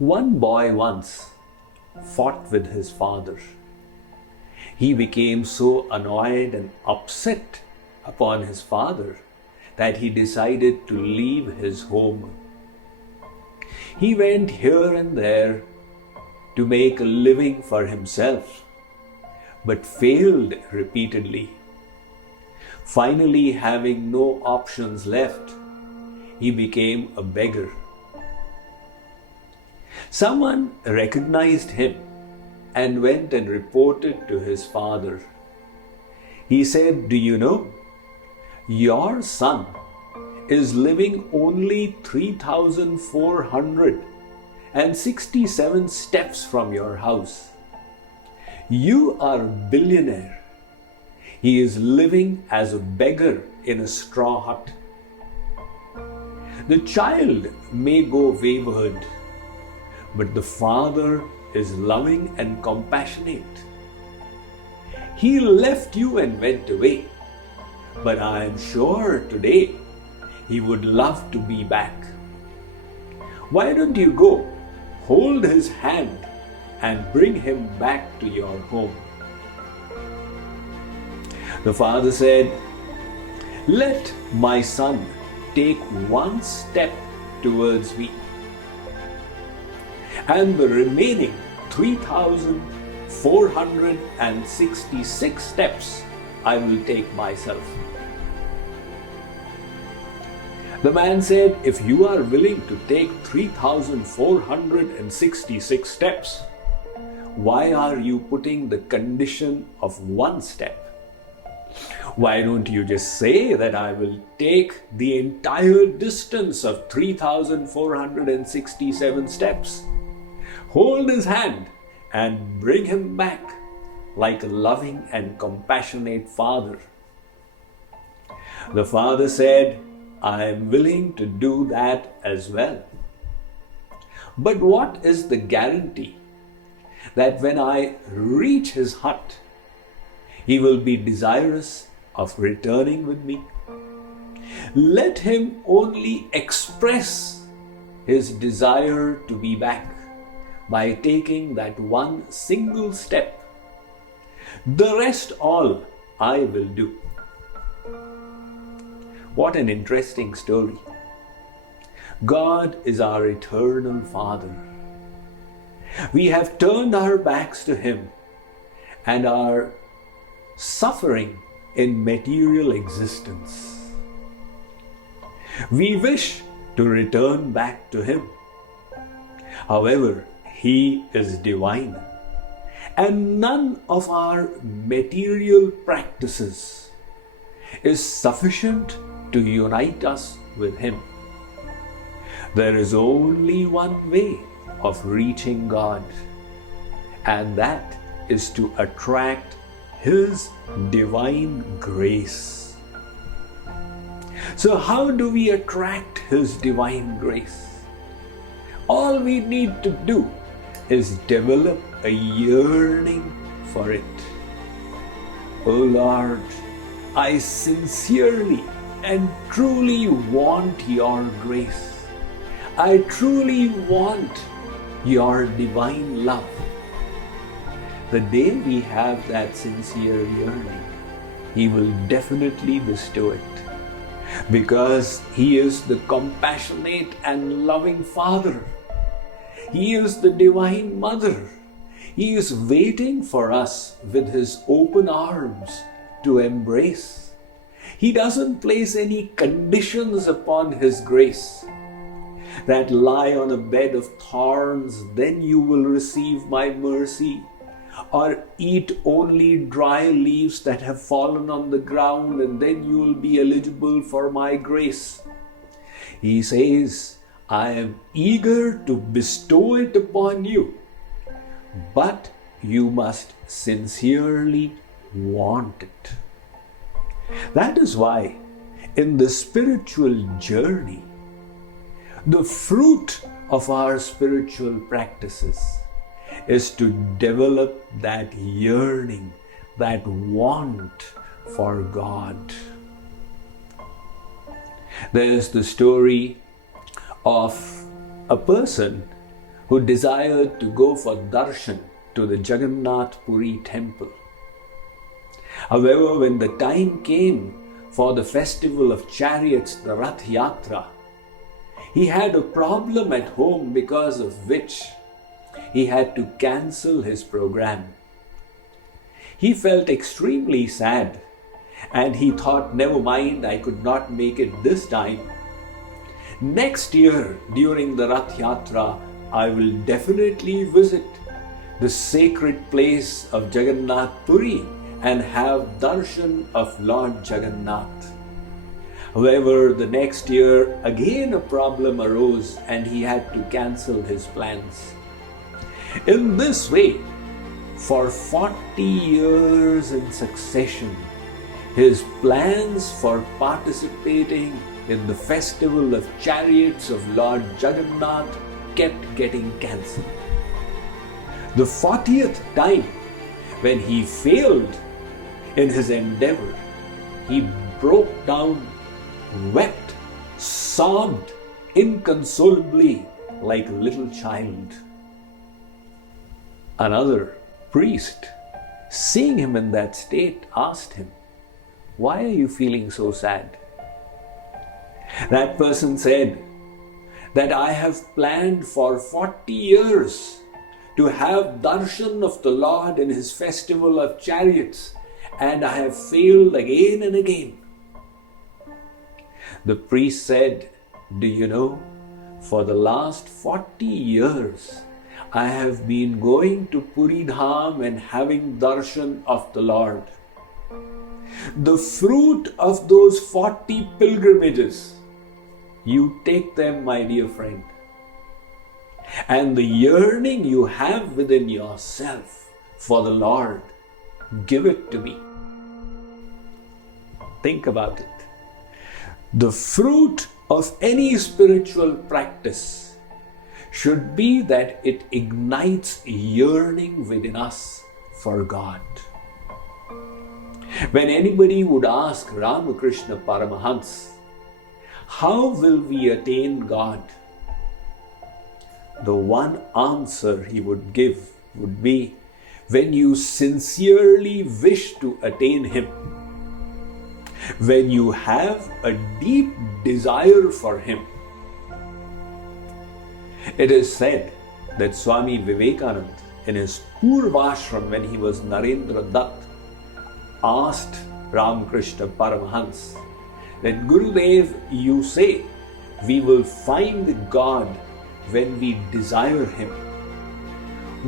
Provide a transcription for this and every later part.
One boy once fought with his father. He became so annoyed and upset upon his father that he decided to leave his home. He went here and there to make a living for himself, but failed repeatedly. Finally, having no options left, he became a beggar. Someone recognized him and went and reported to his father. He said, "Do you know, your son is living only 3,467 steps from your house. You are a billionaire. He is living as a beggar in a straw hut." The child may go wayward, but the father is loving and compassionate. He left you and went away, but I am sure today he would love to be back. Why don't you go, hold his hand, and bring him back to your home? The father said, "Let my son take one step towards me, and the remaining 3,466 steps I will take myself." The man said, "If you are willing to take 3,466 steps, why are you putting the condition of one step? Why don't you just say that I will take the entire distance of 3,467 steps? Hold his hand and bring him back like a loving and compassionate father." The father said, "I am willing to do that as well. But what is the guarantee that when I reach his hut, he will be desirous of returning with me? Let him only express his desire to be back by taking that one single step. The rest all I will do." What an interesting story. God is our eternal Father. We have turned our backs to Him and are suffering in material existence. We wish to return back to Him. However, He is divine, and none of our material practices is sufficient to unite us with Him. There is only one way of reaching God, and that is to attract His divine grace. So how do we attract His divine grace? All we need to do is develop a yearning for it. Oh Lord, I sincerely and truly want your grace. I truly want your divine love. The day we have that sincere yearning, He will definitely bestow it, because He is the compassionate and loving Father. He is the divine Mother. He is waiting for us with His open arms to embrace. He doesn't place any conditions upon His grace, that lie on a bed of thorns, then you will receive my mercy, or eat only dry leaves that have fallen on the ground, and then you will be eligible for my grace. He says, I am eager to bestow it upon you, but you must sincerely want it. That is why in the spiritual journey, the fruit of our spiritual practices is to develop that yearning, that want for God. There is the story of a person who desired to go for darshan to the Jagannath Puri temple. However, when the time came for the festival of chariots, the Rath Yatra, he had a problem at home because of which he had to cancel his program. He felt extremely sad and he thought, never mind, I could not make it this time. Next year, during the Rath Yatra, I will definitely visit the sacred place of Jagannath Puri and have darshan of Lord Jagannath. However, the next year again a problem arose and he had to cancel his plans. In this way, for 40 years in succession, his plans for participating in the festival of chariots of Lord Jagannath kept getting cancelled. The 40th time, when he failed in his endeavor, he broke down, wept, sobbed inconsolably like a little child. Another priest, seeing him in that state, asked him, "Why are you feeling so sad?" That person said that I have planned for 40 years to have darshan of the Lord in his festival of chariots, and I have failed again and again. The priest said, "Do you know, for the last 40 years, I have been going to Puri Dham and having darshan of the Lord. The fruit of those 40 pilgrimages, you take them, my dear friend. And the yearning you have within yourself for the Lord, give it to me." Think about it. The fruit of any spiritual practice should be that it ignites yearning within us for God. When anybody would ask Ramakrishna Paramahans, how will we attain God? The one answer he would give would be, when you sincerely wish to attain Him, when you have a deep desire for Him. It is said that Swami Vivekananda, in his Purvashram when he was Narendra Dutt, asked Ramakrishna Paramahans that, "Gurudev, you say we will find God when we desire Him.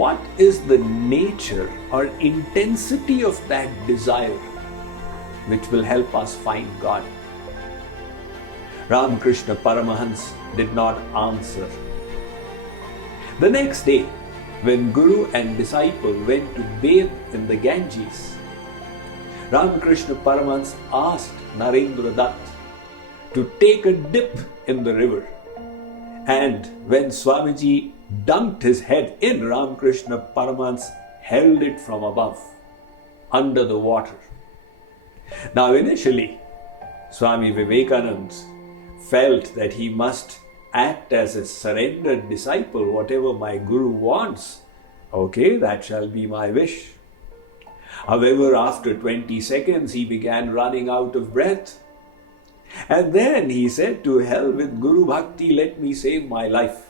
What is the nature or intensity of that desire which will help us find God?" Ramakrishna Paramahans did not answer. The next day, when Guru and disciple went to bathe in the Ganges, Ramakrishna Paramahans asked Narendra Dutt to take a dip in the river. And when Swamiji dunked his head in, Ramakrishna Paramahans held it from above, under the water. Now initially, Swami Vivekananda felt that he must act as a surrendered disciple. Whatever my Guru wants, okay, that shall be my wish. However, after 20 seconds, he began running out of breath. And then he said, "To hell with Guru Bhakti, let me save my life."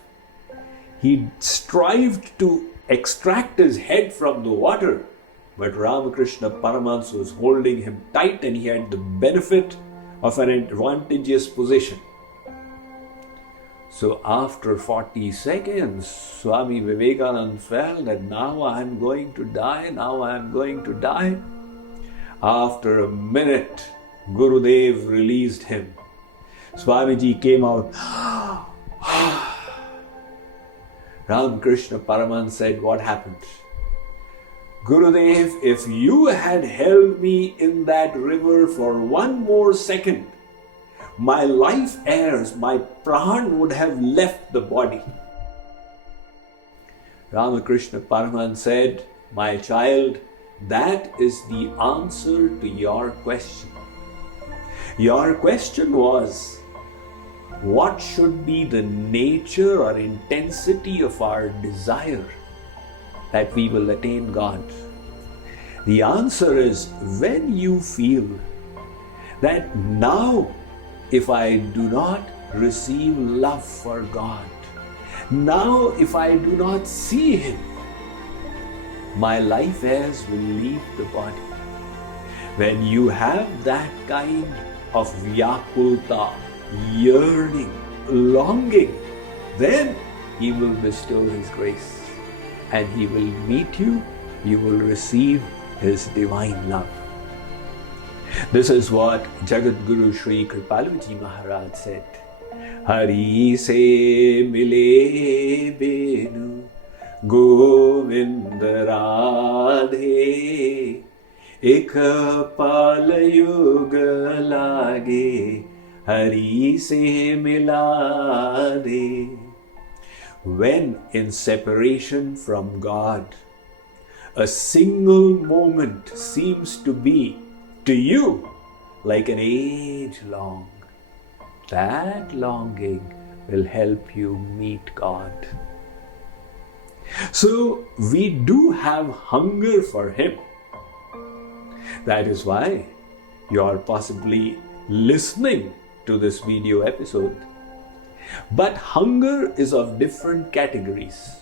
He strived to extract his head from the water, but Ramakrishna Paramahans was holding him tight and he had the benefit of an advantageous position. So after 40 seconds, Swami Vivekananda felt that now I am going to die, now I am going to die. After a minute, Gurudev released him. Swamiji came out. Ramakrishna Paramahans said, "What happened?" "Gurudev, if you had held me in that river for one more second, my life heirs, my pran would have left the body." Ramakrishna Paramahans said, "My child, that is the answer to your question. Your question was, what should be the nature or intensity of our desire that we will attain God? The answer is, when you feel that now, if I do not receive love for God, now if I do not see Him, my life airs will leave the body. When you have that kind of vyakulta, yearning, longing, then He will bestow His grace and He will meet you. You will receive His divine love. This is what Jagat Guru Sri Kripaluji Maharaj said. Hari se mile benu Govind Radhe ek pal yug lage Hari se mila de. When in separation from God, a single moment seems to be to you like an age long, that longing will help you meet God. So we do have hunger for Him. That is why you are possibly listening to this video episode. But hunger is of different categories.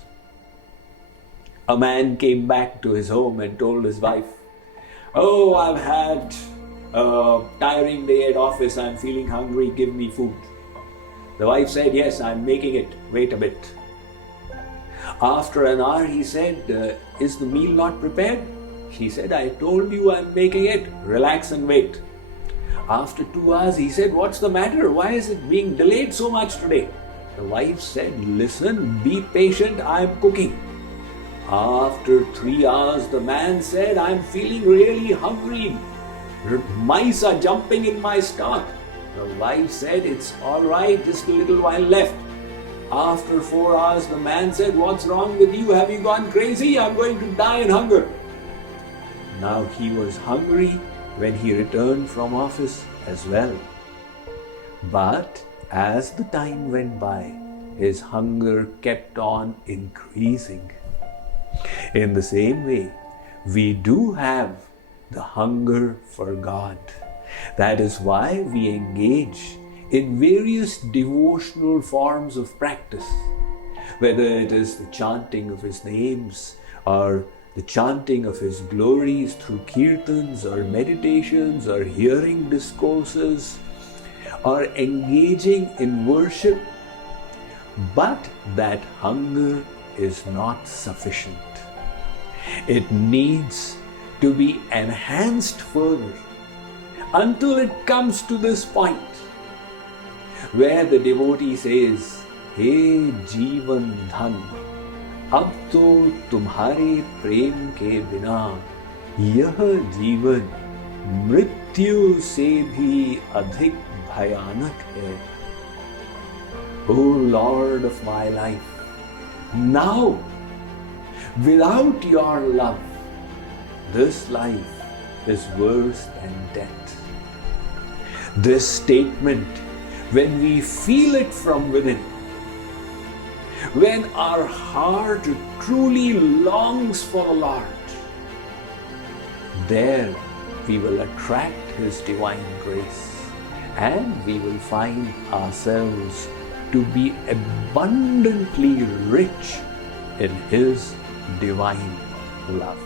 A man came back to his home and told his wife, "Oh, I've had a tiring day at office. I'm feeling hungry. Give me food." The wife said, "Yes, I'm making it. Wait a bit." After an hour, he said, "Is the meal not prepared?" She said, "I told you I'm making it. Relax and wait." After 2 hours, he said, "What's the matter? Why is it being delayed so much today?" The wife said, "Listen, be patient. I'm cooking." After 3 hours, the man said, "I'm feeling really hungry. Mice are jumping in my stomach." The wife said, "It's all right, just a little while left." After 4 hours, the man said, "What's wrong with you? Have you gone crazy? I'm going to die in hunger." Now he was hungry when he returned from office as well. But as the time went by, his hunger kept on increasing. In the same way, we do have the hunger for God. That is why we engage in various devotional forms of practice, whether it is the chanting of His names or the chanting of His glories through kirtans or meditations or hearing discourses or engaging in worship. But that hunger is not sufficient. It needs to be enhanced further until it comes to this point where the devotee says, "Hey Jeevan Dhan, अब तो तुम्हारे प्रेम के बिना यह जीवन मृत्यु से भी अधिक भयानक है." O Lord of my life, now, without your love, this life is worse than death. This statement, when we feel it from within, when our heart truly longs for the Lord, there we will attract His divine grace and we will find ourselves to be abundantly rich in His divine love.